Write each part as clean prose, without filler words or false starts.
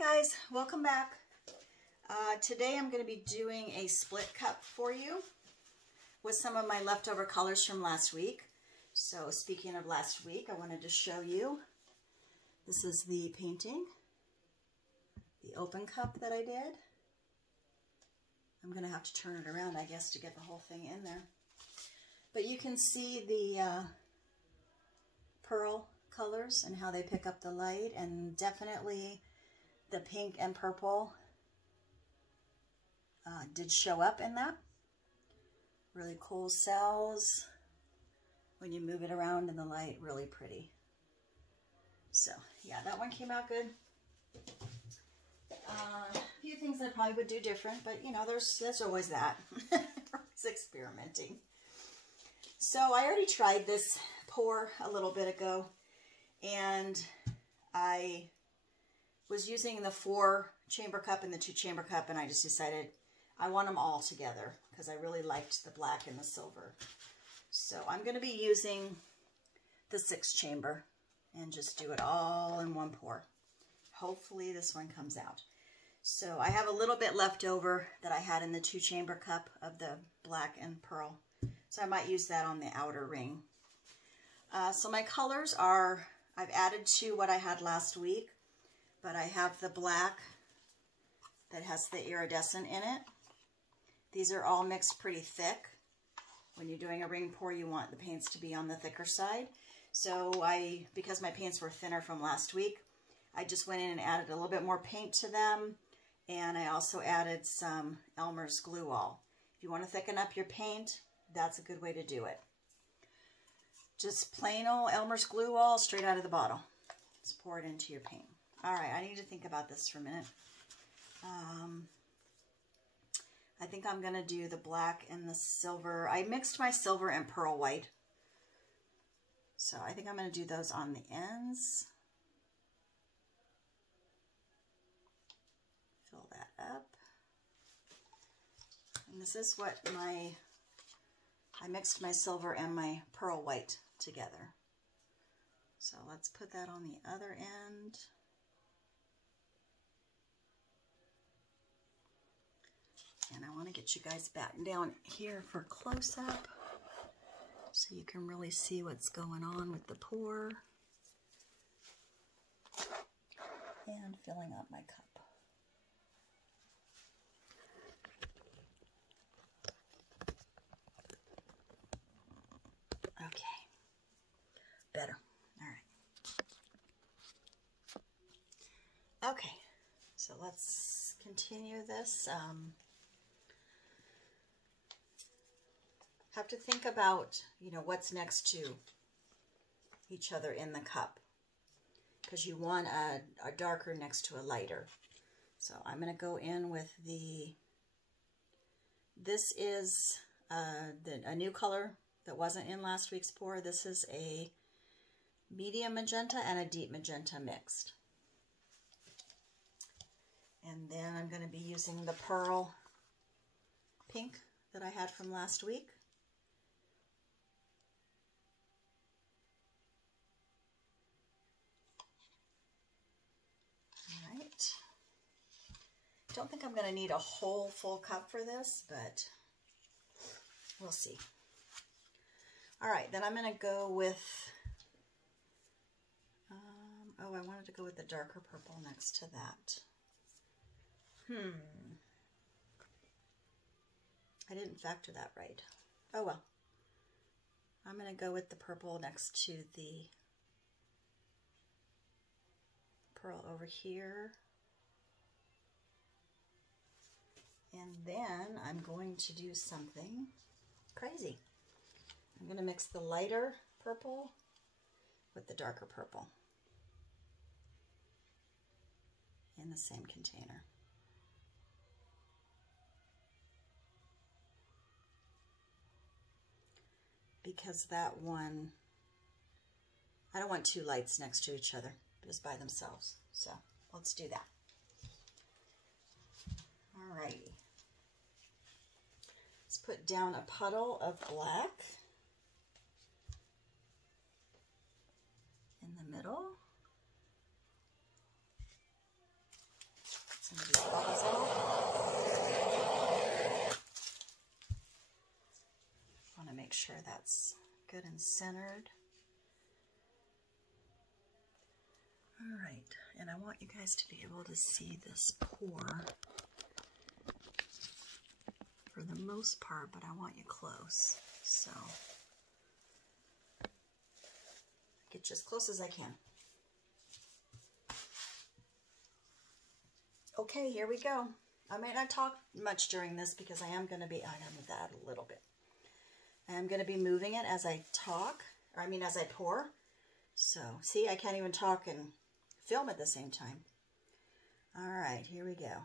guys, welcome back. Today I'm going to be doing a split cup for you with some of my leftover colors from last week. So speaking of last week, I wanted to show you, this is the painting, the open cup that I did. I'm going to have to turn it around, I guess, to get the whole thing in there. But you can see the pearl colors and how they pick up the light, and definitely the pink and purple did show up in that. Really cool cells. When you move it around in the light, really pretty. So yeah, that one came out good. A few things I probably would do different, but you know, there's always that. It's experimenting. So I already tried this pour a little bit ago, and I was using the 4-chamber cup and the 2-chamber cup, and I just decided I want them all together because I really liked the black and the silver. So I'm going to be using the 6-chamber and just do it all in one pour. Hopefully this one comes out. So I have a little bit left over that I had in the 2-chamber cup of the black and pearl. So I might use that on the outer ring. So my colors are, I've added to what I had last week, but I have the black that has the iridescent in it. These are all mixed pretty thick. When you're doing a ring pour, you want the paints to be on the thicker side. So because my paints were thinner from last week, I just went in and added a little bit more paint to them. And I also added some Elmer's glue all. If you want to thicken up your paint, that's a good way to do it. Just plain old Elmer's glue all straight out of the bottle. Just pour it into your paint. All right, I need to think about this for a minute. I think I'm going to do the black and the silver. I mixed my silver and pearl white. So I think I'm going to do those on the ends. Fill that up. And this is what I mixed my silver and my pearl white together. So let's put that on the other end. And I want to get you guys back down here for close-up so you can really see what's going on with the pour. And filling up my cup. Okay. Better. All right. Okay. So let's continue this. Have to think about, you know, what's next to each other in the cup, because you want a darker next to a lighter. So I'm going to go in with this is a new color that wasn't in last week's pour. This is a medium magenta and a deep magenta mixed. And then I'm going to be using the pearl pink that I had from last week. Don't think I'm going to need a whole full cup for this, but we'll see. All right, then I'm going to go with, oh, I wanted to go with the darker purple next to that. I didn't factor that right. Oh, well. I'm going to go with the purple next to the pearl over here. And then I'm going to do something crazy. I'm going to mix the lighter purple with the darker purple in the same container. Because that one, I don't want two lights next to each other, just by themselves. So let's do that. Alrighty. Let's put down a puddle of black in the middle. These bubbles out. I want to make sure that's good and centered. All right, and I want you guys to be able to see this pour for the most part, but I want you close. So get you as close as I can. Okay, here we go. I may not talk much during this because I am going to be, I gotta move that a little bit. I am going to be moving it as I talk, or I mean as I pour. So, see, I can't even talk and film at the same time. All right, here we go.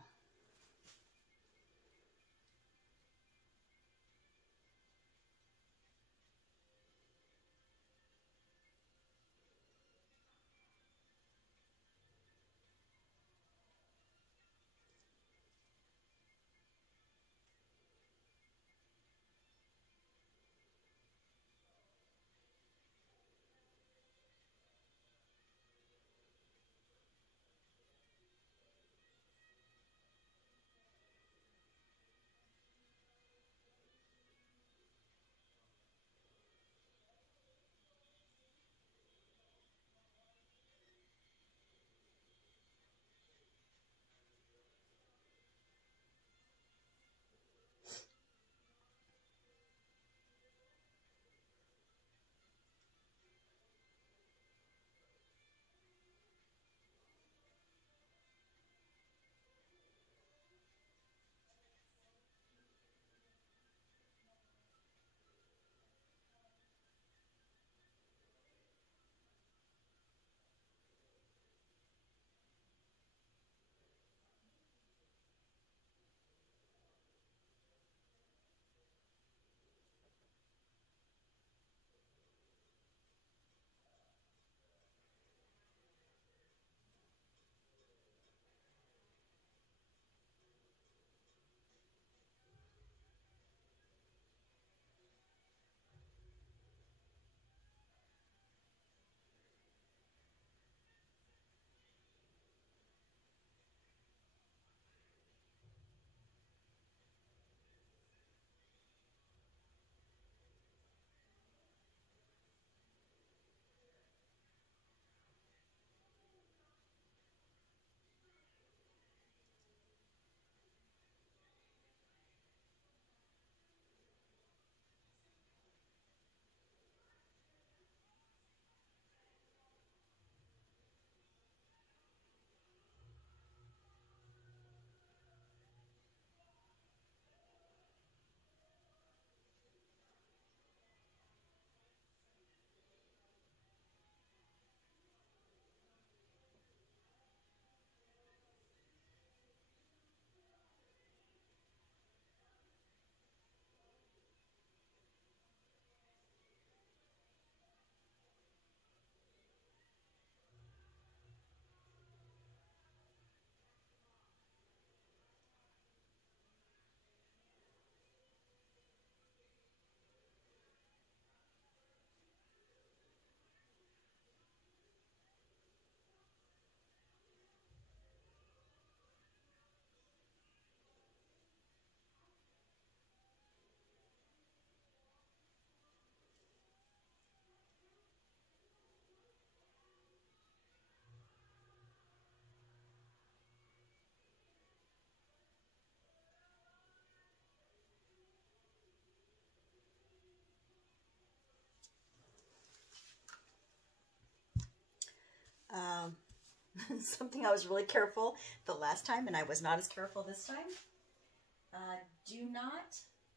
Something I was really careful the last time, and I was not as careful this time.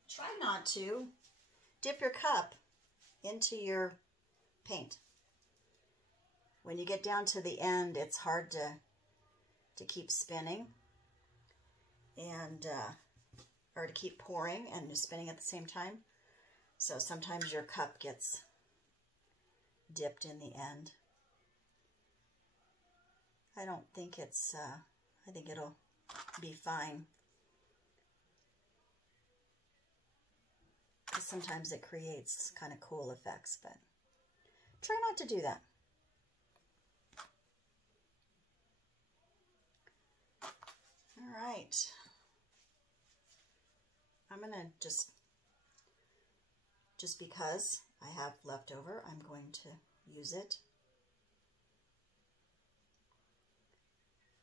Try not to dip your cup into your paint. When you get down to the end, it's hard to keep spinning and or to keep pouring and spinning at the same time. So sometimes your cup gets dipped in the end. I don't think it's, I think it'll be fine. Because sometimes it creates kind of cool effects, but try not to do that. All right. I'm going to just because I have leftover, I'm going to use it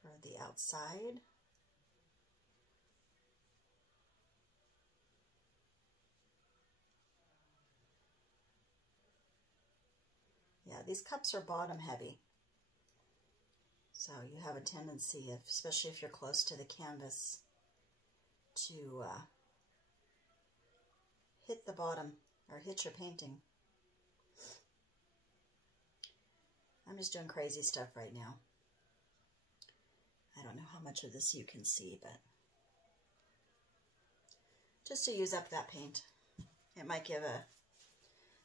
for the outside. Yeah, these cups are bottom heavy. So you have a tendency, especially if you're close to the canvas, to hit the bottom or hit your painting. I'm just doing crazy stuff right now. I don't know how much of this you can see, but just to use up that paint. It might give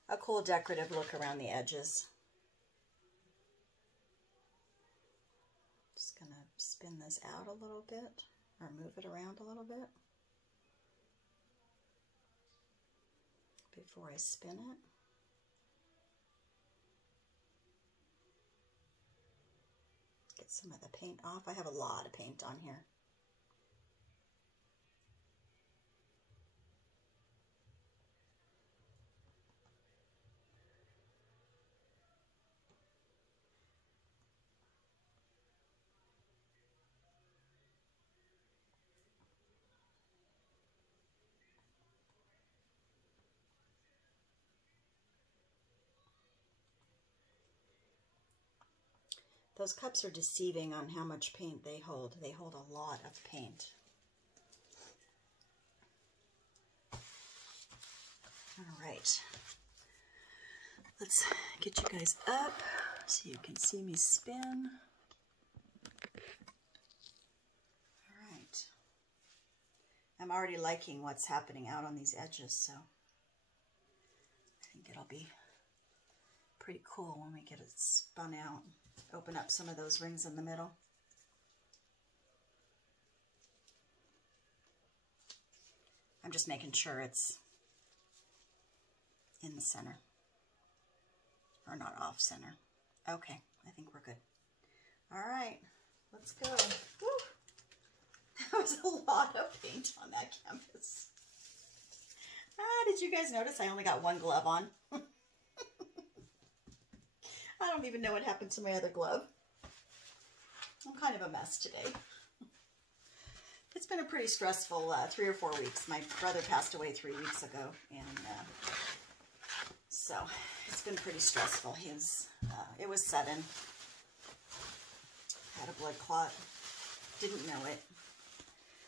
a cool decorative look around the edges. Just gonna spin this out a little bit, or move it around a little bit before I spin it. Get some of the paint off. I have a lot of paint on here. Those cups are deceiving on how much paint they hold. They hold a lot of paint. All right. Let's get you guys up so you can see me spin. All right. I'm already liking what's happening out on these edges, so I think it'll be pretty cool when we get it spun out. Open up some of those rings in the middle. I'm just making sure it's in the center, or not off center. Okay, I think we're good. All right, let's go. Woo! That was a lot of paint on that canvas. Did you guys notice I only got one glove on? I don't even know what happened to my other glove. I'm kind of a mess today. It's been a pretty stressful 3 or 4 weeks. My brother passed away 3 weeks ago, and so it's been pretty stressful. It was sudden. Had a blood clot. Didn't know it.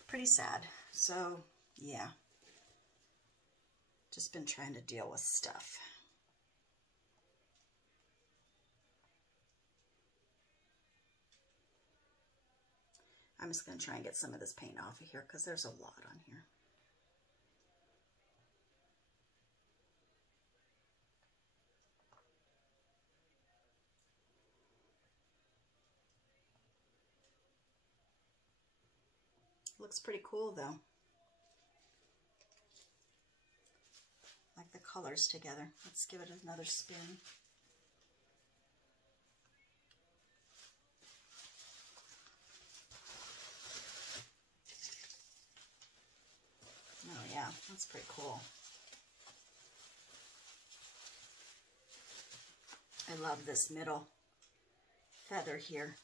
Pretty sad. So, yeah. Just been trying to deal with stuff. I'm just going to try and get some of this paint off of here because there's a lot on here. Looks pretty cool though. Like the colors together. Let's give it another spin. Oh yeah, that's pretty cool. I love this middle feather here.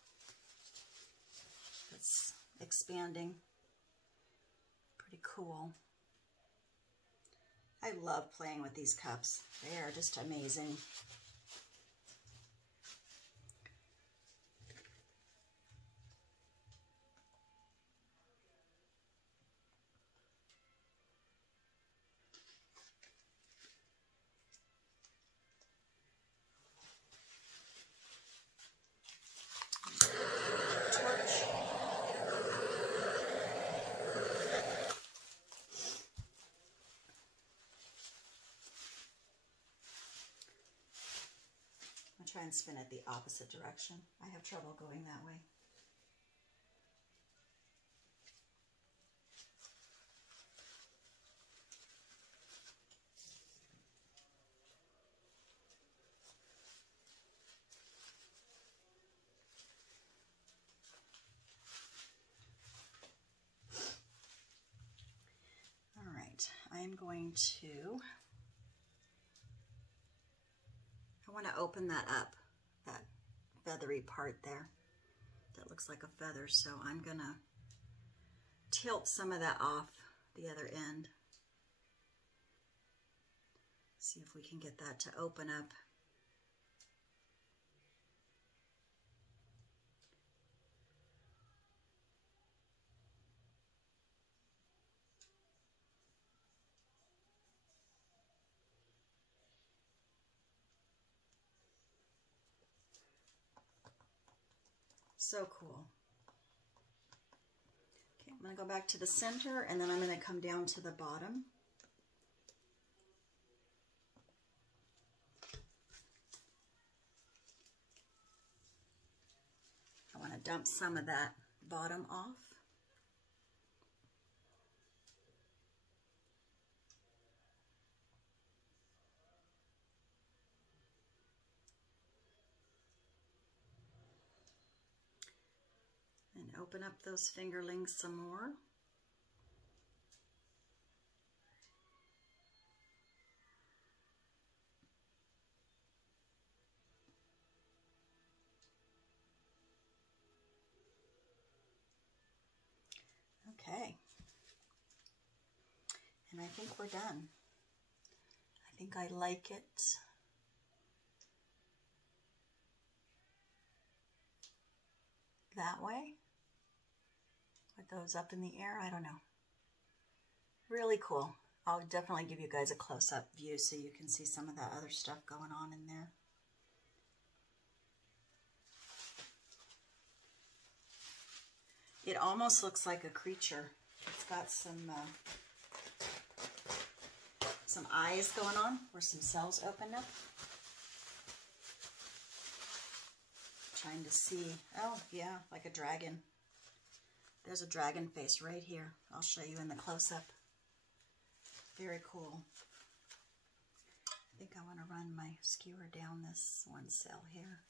It's expanding. Pretty cool. I love playing with these cups. They are just amazing. Try and spin it the opposite direction. I have trouble going that way. I'm going to, I want to open that up, that feathery part there that looks like a feather, so I'm going to tilt some of that off the other end. See if we can get that to open up. So cool. Okay, I'm going to go back to the center, and then I'm going to come down to the bottom. I want to dump some of that bottom off. And open up those fingerlings some more. Okay. And I think we're done. I think I like it. That way. With those up in the air, I don't know. Really cool. I'll definitely give you guys a close-up view so you can see some of that other stuff going on in there. It almost looks like a creature. It's got some eyes going on where some cells open up. Trying to see, oh yeah, like a dragon. There's a dragon face right here. I'll show you in the close-up. Very cool. I think I want to run my skewer down this one cell here.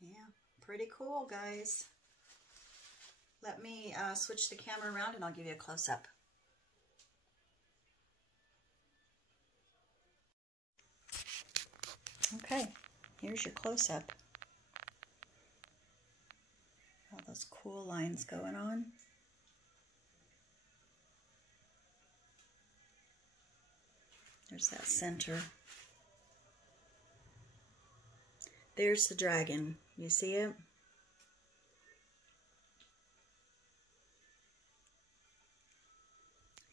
Yeah, pretty cool, guys. Let me switch the camera around and I'll give you a close-up. Okay, here's your close-up. All those cool lines going on. There's that center. There's the dragon. You see it?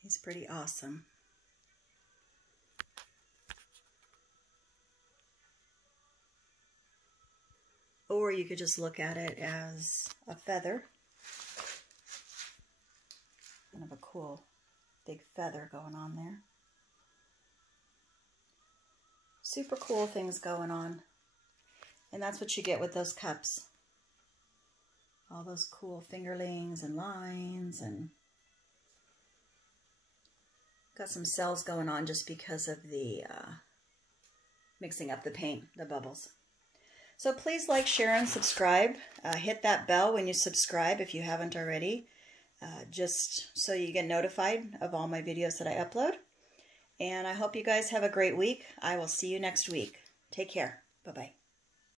He's pretty awesome. Or you could just look at it as a feather. Kind of a cool big feather going on there. Super cool things going on. And that's what you get with those cups. All those cool fingerlings and lines, and got some cells going on just because of the mixing up the paint, the bubbles. So please like, share, and subscribe. Hit that bell when you subscribe if you haven't already, just so you get notified of all my videos that I upload. And I hope you guys have a great week. I will see you next week. Take care. Bye-bye.